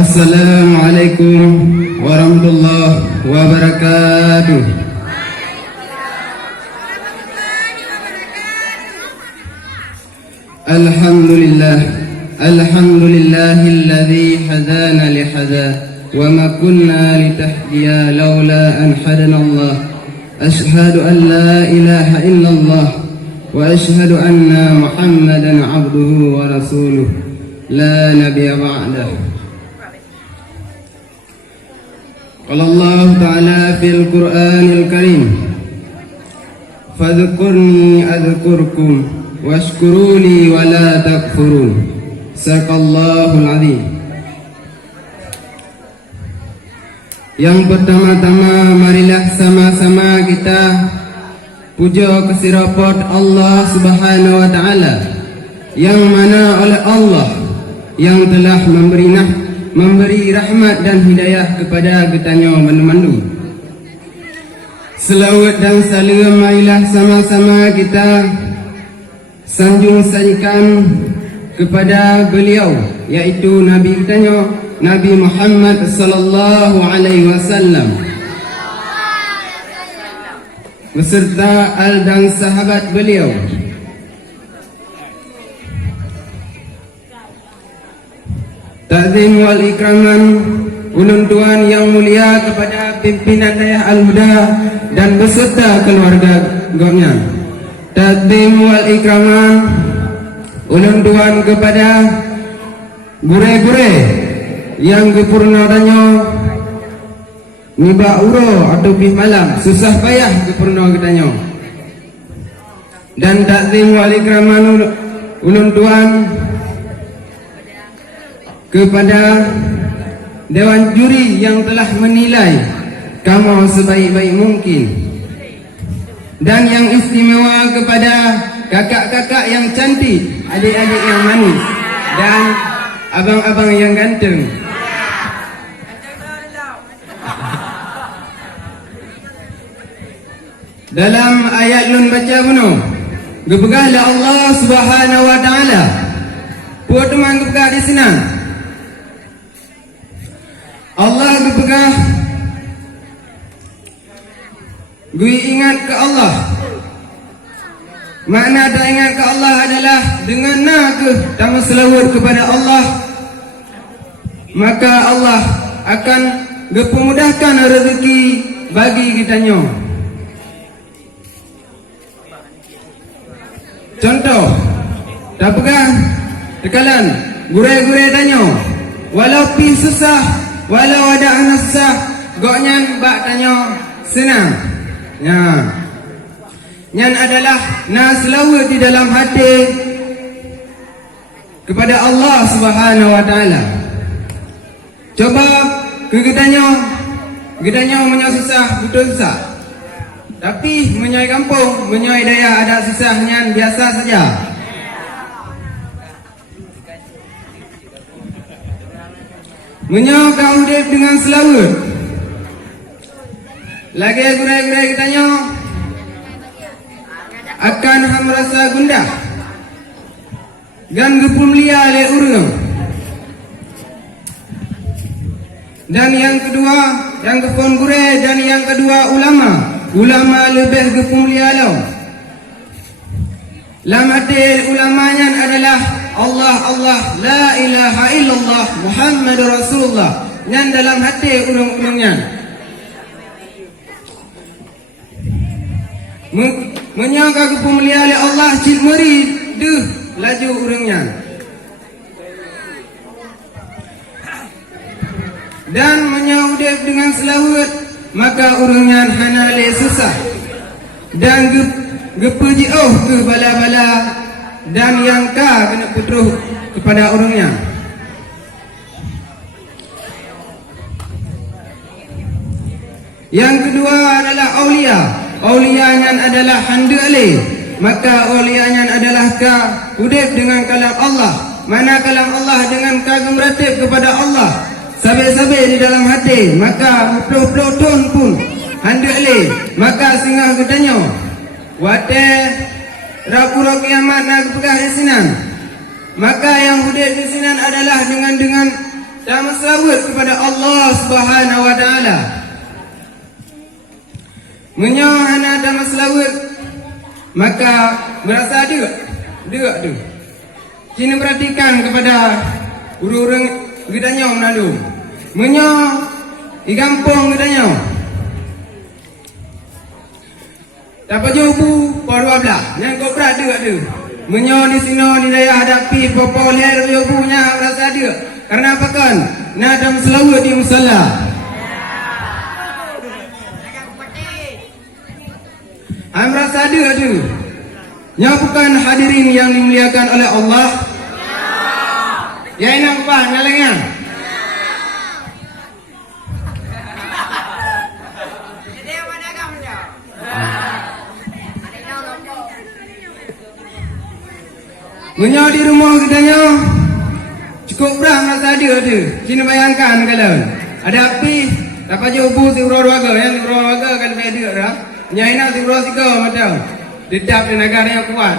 Assalamualaikum warahmatullahi wabarakatuh. Alhamdulillahilladzi hadana lihada wa ma kunna litahdiya laula an hadanallah. Ashhadu an la ilaha illallah wa ashhadu anna Muhammadan abduhu wa rasuluh la nabiyya ba'dah. Qala Allah Ta'ala fil Qur'anil Karim, fadhkurni adhkurkum washkuruli wa la takfurun. Sadaqallahul azim. Yang pertama-tama, marilah sama-sama kita puja kesirapot Allah Subhanahu wa Ta'ala, yang mana oleh Allah yang telah memberi rahmat dan hidayah kepada kitanya mandu-mandu. Selawat dan salam marilah sama-sama kita sanjung-sanjungkan kepada beliau, yaitu Nabi kitanya Nabi Muhammad sallallahu alaihi wasallam beserta al dan sahabat beliau. Ta'zim wal ikraman ulun tuan yang mulia kepada pimpinan Dayah Al-Huda dan beserta keluarga gongnya. Ta'zim wal ikraman ulun tuan kepada gure-gure yang gepurna danyo niba uro atau bih malam susah payah gepurna ketanyo. Dan ta'zim wal ikraman ulun tuan kepada dewan juri yang telah menilai kamu sebaik-baik mungkin, dan yang istimewa kepada kakak-kakak yang cantik, adik-adik yang manis, dan abang-abang yang ganteng. Dalam ayat lun baca bunuh, gepegahlah Allah Subhanahu wa Ta'ala. Puan teman gepegah di sini. Allah gepegah, gue ingat ke Allah. Makna tak ingat ke Allah adalah dengan nak tamu selawat kepada Allah, maka Allah akan gepemudahkan rezeki bagi kitanya. Contoh, tak pegang tekalan gure-gure tanya, walau pi susah, walau ada anak susah, goknyan bak tanya senang. Ya, nyan adalah nak selawat di dalam hati kepada Allah Subhanahu wa Ta'ala. Coba ke getanya menyai susah, betul susah. Tapi menyai kampung, menyai daya ada susah, nyan biasa saja. Menyau kau hidup dengan selawat. Lagi gurai-gurai kitanya akan ham rasa gundah dan gepum lia le urang. Dan yang kedua, yang gepon gurai, dan yang kedua ulama lebih gepum lia lau. Lamatil ulamanya adalah Allah, la ilaha illallah Muhammadur Rasulullah. Yang dalam hati urang-urangnya menyangka kepemuliaan oleh Allah cil meri deh laju urangnya. Dan menyaudep dengan selawat, maka urangnya hanale susah dan gepuji ke bala-bala, dan yang ka kena putruh kepada orangnya. Yang kedua adalah aulia. Aulianya adalah handa alih, maka aulianya adalah ka udip dengan kalam Allah. Mana kalam Allah dengan kagum ratib kepada Allah sabi-sabi di dalam hati, maka puluh-puluh tahun pun handa alih. Maka singgah ketanya wate rapura kiamat nak pegah di sinan, maka yang udip di sinan adalah dengan dan berselawat kepada Allah Subhanahu wa taala. Menyo hana dan berselawat maka berasa deuk tu. Kini perhatikan kepada urang gedanya Manado. Menyo di kampung gedanya. Dapat jobu parwa belah. Yang kau berat deuk tu. Menyo di sini di daya hadapi popo leher jobunya berasa deuk. Karena apa kan? Nadam selawat di musalla. Merasa deuk tu. Yang bukan hadirin yang dimuliakan oleh Allah. Ya enak apa? Ngalengnya. Menyo di rumah kitanya cukup berang rasa dia tu. Sini bayangkan kalau ada api dapat jobu si urang-urang yang urang-urang kan beda dah. Nyaina si urang tiga macam dedap di negara yang kuat.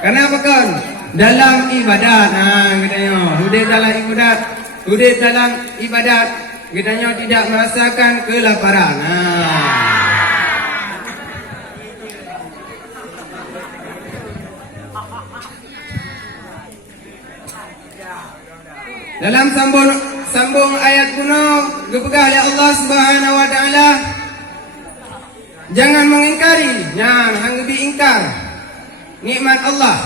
Kenapa kan? Dalam ibadat. Katanya hudud dalam ibadat katanya tidak merasakan kelaparan. Dalam sambung ayat kuno gepegah oleh Allah Subhanahu wa taala, jangan mengingkari, hang diingkar nikmat Allah.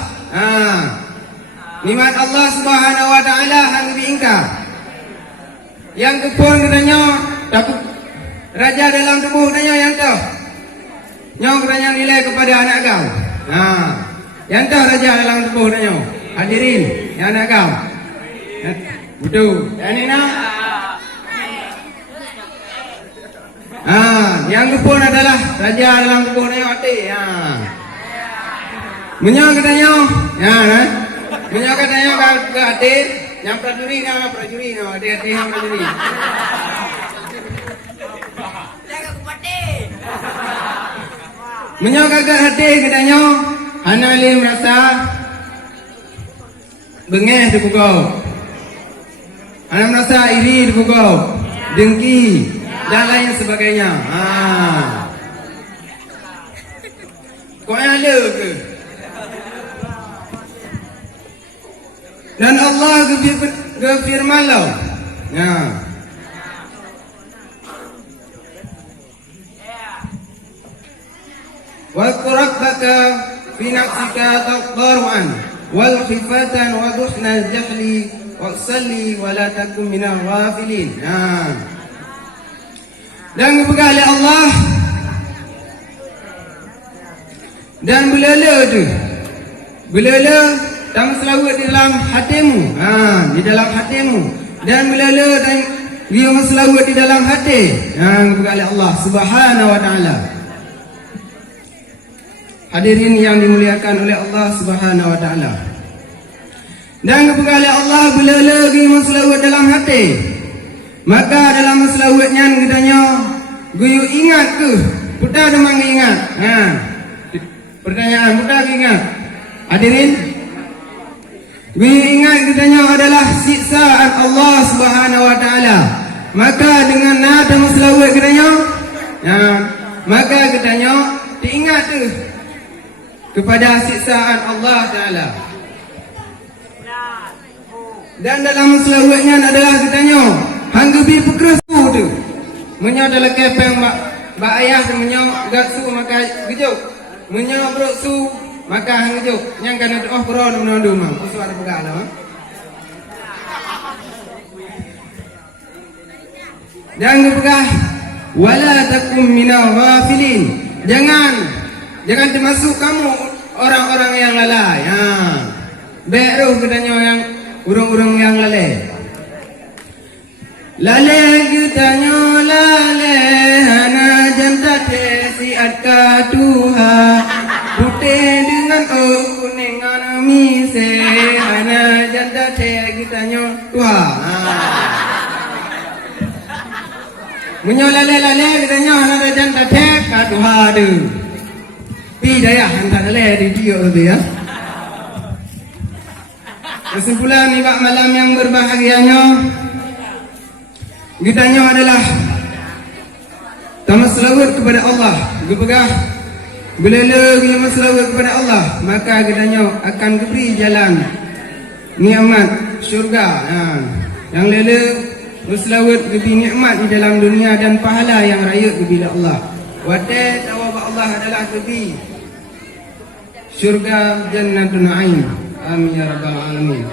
Nikmat Allah Subhanahu wa taala hang diingkar. Yang kepun katanya takut raja dalam tubuh katanya yang tu. Nyong katanya nilai kepada anak kau. Yang tu raja dalam tubuh katanya. Hadirin yang anak kau. Betul. Yang ni nak. Yang kepun adalah raja dalam tubuh katanya hati. Menyo katanya, menyo katanya ke hati, yang prajurit hati-hati yang prajurit. Menyo kagak hati katanya, ana li merasa bengeh di pukau. Ana merasa iri di pukau, dengki dan lain sebagainya. Kau yang ada ke? Dan Allah berfirman-Lau. Wa qurabbaka fi nafsika taqarruan wal khifatan wa duhna al-jahli wa salli wa la takun minal ghafilin. Dan berbekali Allah dan belala tu. Belala dan selawat di dalam hatimu. Di dalam hatimu. Dan belala dan dia selawat di dalam hati. Berbekali Allah Subhanahu wa taala. Hadirin yang dimuliakan oleh Allah Subhanahu wa taala. Dan berbekali Allah belala dia selawat dalam hati. Maka dalam selawatnya katanya guyu ingat ke? Putar memang ingat. Pertanyaan putar ingat. Hadirin, guyu ingat katanya adalah siksaan Allah Subhanahu wa taala. Maka dengan nada selawat katanya, maka katanya diingat tu kepada siksaan Allah taala. Dan dalam selawatnya adalah katanya hanggebi pekersu tu. Menyo dalam kepeng bak ayah tu menyo gatsu maka gejuk. Menyo brok su maka hang gejuk. Yang kana doa Quran menandu mah. Suara pegala. Jangan pegah wala takum minal ghafilin. Jangan termasuk kamu orang-orang yang lalai. Beru katanya yang urang-urang yang lalai. Lalai katanya lalai hana janta tesi adka tuha putih dengan kuning mise hana janta te katanya tuha. Menyo lalai katanya hana janta te ka tuha tu. Pi daya hantar lalai di dia tu ya. Kesimpulan ibak malam yang berbahagianya, kitanya adalah tamat selawat kepada Allah. Gepegah bila kita selawat kepada Allah, maka kitanya akan diberi jalan nikmat syurga. Yang lele berselawat lebih nikmat di dalam dunia dan pahala yang raya kepada Allah. Wadai tawab Allah adalah lebih syurga jannatul na'im. Amin ya rabbal alamin.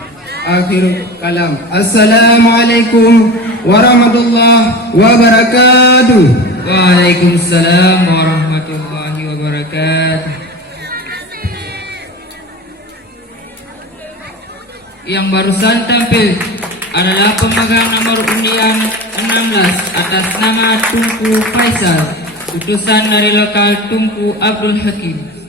Akhir kalam. Assalamualaikum warahmatullahi wabarakatuh. Waalaikumsalam warahmatullahi wabarakatuh. Yang barusan tampil adalah pemegang nomor undian 16 atas nama Tunku Faisal, utusan dari lokal Tunku Abdul Hakim.